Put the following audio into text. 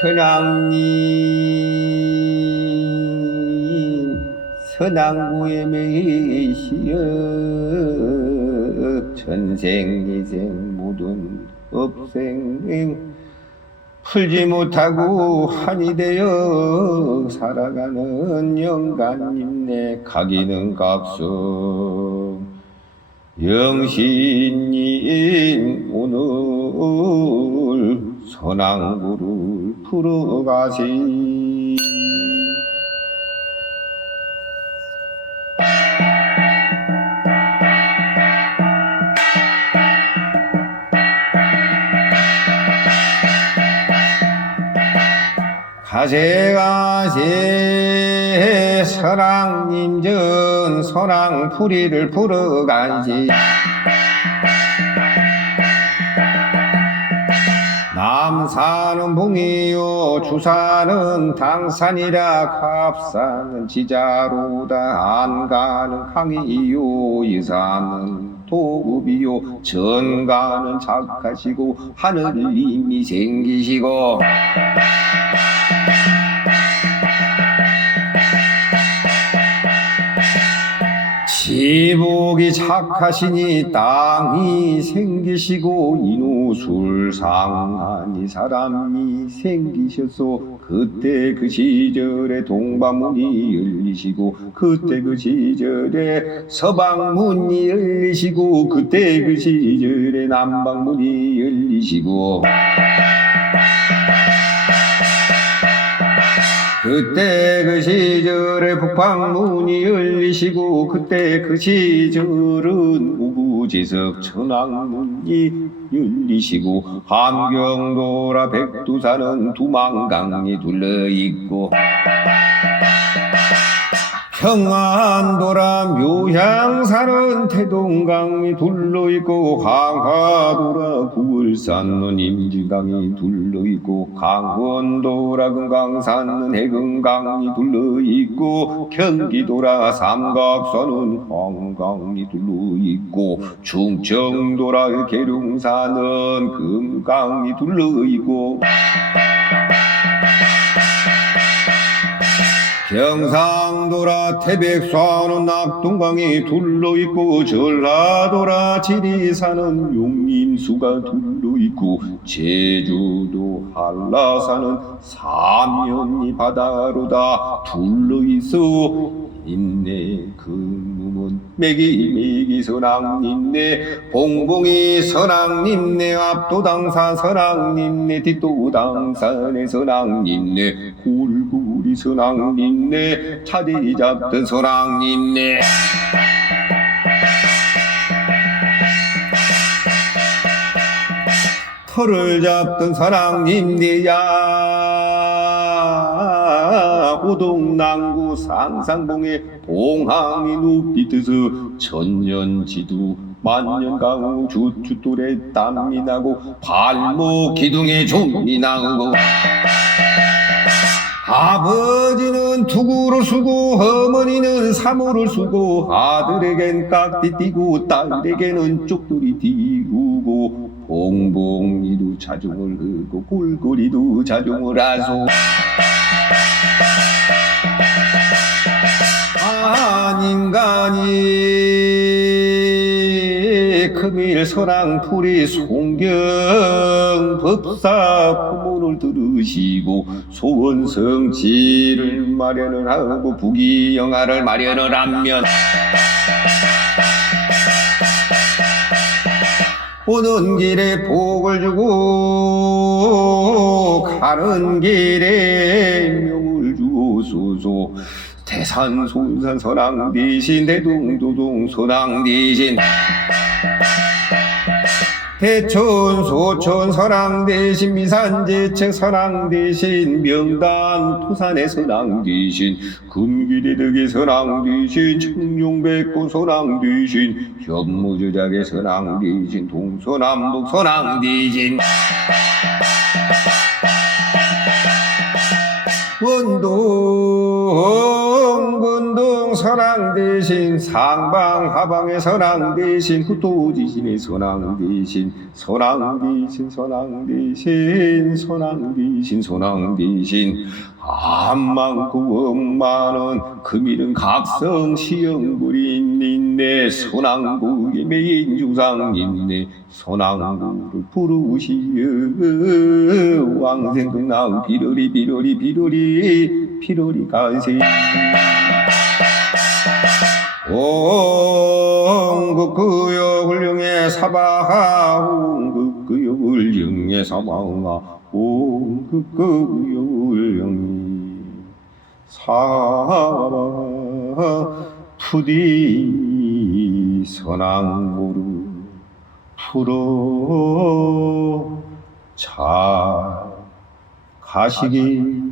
선왕님 선왕구에 매시어 전생이생 모든 업생 풀지 못하고 한이 되어 살아가는 영간님네 가기는 각성 영신님 오늘 선왕구를 풀어가시 가세가세 선왕님전 선왕풀이를 풀어가시 산은 봉이요 주산은 당산이라 갑산은 지자로다. 안가는 강이요 이산은 도급이요 전가는 착하시고 하늘님이 생기시고 지복이 착하시니 땅이 생기시고 인후술상하니 사람이 생기셔서 그때 그 시절에 동방문이 열리시고 그때 그 시절에 서방문이 열리시고 그때 그 시절에 남방문이 열리시고 그때 그 시절에 북방문이 열리시고 그때 그 시절은 우부지석 천왕문이 열리시고 함경도라 백두산은 두만강이 둘러있고 평안도라 묘향산은 태동강이 둘러있고 강화도라 구울산은 임지강이 둘러있고 강원도라 금강산은 해금강이 둘러있고 경기도라 삼각선은 황강이 둘러있고 충청도라 계룡산은 금강이 둘러있고 경상도라 태백산은 낙동강이 둘러있고 전라도라 지리산은 용림수가 둘러있고 제주도 한라산은 삼면이 바다로다 둘러있어 있네. 그 몸은 매기 매기 선왕님네. 봉봉이 선왕님네. 앞도당사 선왕님네. 뒷도당산의 선왕님네. 골고리 선왕님네. 차디 잡던 선왕님네. 털을 잡던 사랑님네야 호동남구 상상봉에 봉황이 높이 뜨서 천년지두 만년강우 주추돌에 땀이 나고 발목 기둥에 좀이 나고 아버지는 투구를 쓰고 어머니는 사모를 쓰고 아들에겐 깍띠 띠고 딸에게는 쪽돌이 띠우고 봉봉이도 자중을 하고 꿀꿀이도 자중을 하소 아닌가니 금일 선왕 풀이 송경 법사 부문을 들으시고 소원성지를 마련을 하고 부귀영화를 마련을 하면 오는 길에 복을 주고 가는 길에 명을 주소서 대산 손산 선왕 대신 대동도동 선왕 대신. 대촌 소촌 선왕 대신 미산 제책 선왕 대신 명단 토산의 선왕 대신 금길의 덕의 선왕 대신 청룡백구 선왕 대신 현무주작의 선왕 대신 동서남북 선왕 대신. 원동 선왕 대신 상방 하방의 선왕 대신 후토지신의 선왕 대신 선왕 대신 선왕 대신 선왕 대신 선왕 대신. 암만구 엄마는 금일은 각성 시영불인 있네 선왕국의 메인 주상님네. 선왕국을 부르시여 왕생극나우 비로리 비로리 비로리 비로리 간세 옹극그여 훌륭해 사바하 옹극그여 훌륭해 사바하 옹극그여 훌륭해 사바 푸디 선왕고루 풀어 잘 가시기